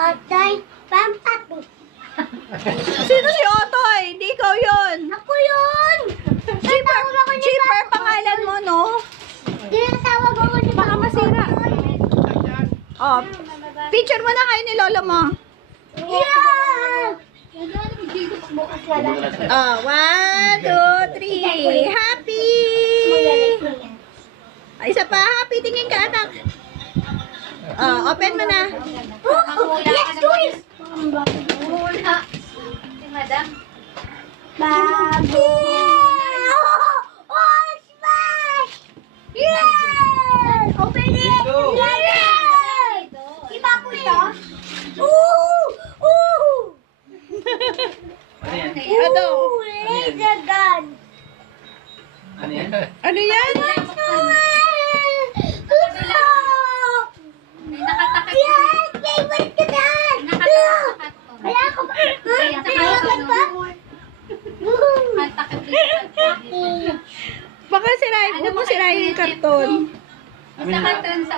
Otoy, pampapi. Sino si Otoy? Hindi ikaw yun. Ako yun! Cheaper pangalan mo, no? Tinatawag ako ni Baka masira. Oh, picture mo na kayo ni lolo mo. Yeah! Oh, 1, 2, 3. Happy! Isa pa, happy. Tingin ka, anak. Oh, open mo na. Yes, do it! Muna. Si madam. Babu! Oh, smash! Yes! Open it! Yes! Iba po ito? Ooh! Ooh! Ano yan? Ano? Ooh! Laser gun! Ano yan? Ano yan? May nakatakip. Yes! Favorite ko na! Nakatakip ko. Wala ko ba? Ayan, sa Favorite ba? Nakatakip dito. Baka sirahin. Huwag mo sirahin yung karton. Sa karton sa